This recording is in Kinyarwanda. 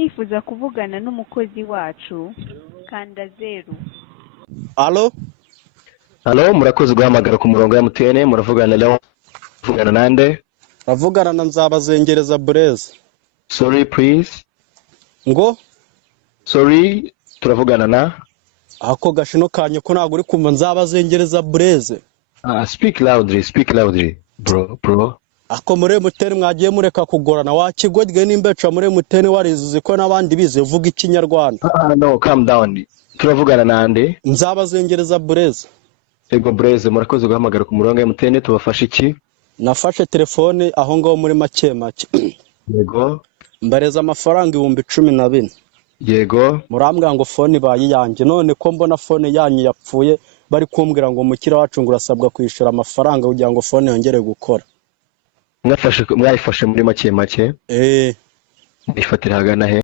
nifuza kuvugana n'umukozi wacu kanda 0. Alo? Halo, murakoze guhamagara ku murongo ya MTN, muravugana leo. Muvugana nande? Ravugana na Nzabazengereza Blaise. Sorry, please. Ngo? Sorry, turavugana na? Ako gashino kanye ko naguri kumva Nzabazengereza Blaise. Speak loudly, bro. Ako muri MTN mwagiye mureka kugorana wakigwegwe n'imbeca muri MTN warizuze ko nabandi bize vuga ikinyarwanda. No, calm down. Turavugana nande? Nzabazengereza Blaise. Ego Blaise, murakoze guhamagara ku murongo ya MTN, tubafasha iki? Nafashe telefone aho ngaho muri make. Yego. Mbareza amafaranga 14,000. Yego. Murambwira ngo phone bayiyanje none ko mbona phone yanyu yapfuye bari kumbwira ngo mukira wacu ngo urasabwa kwishura amafaranga kugira ngo phone yongere gukora. Mwayifashe muri make. Ifatira hagana he?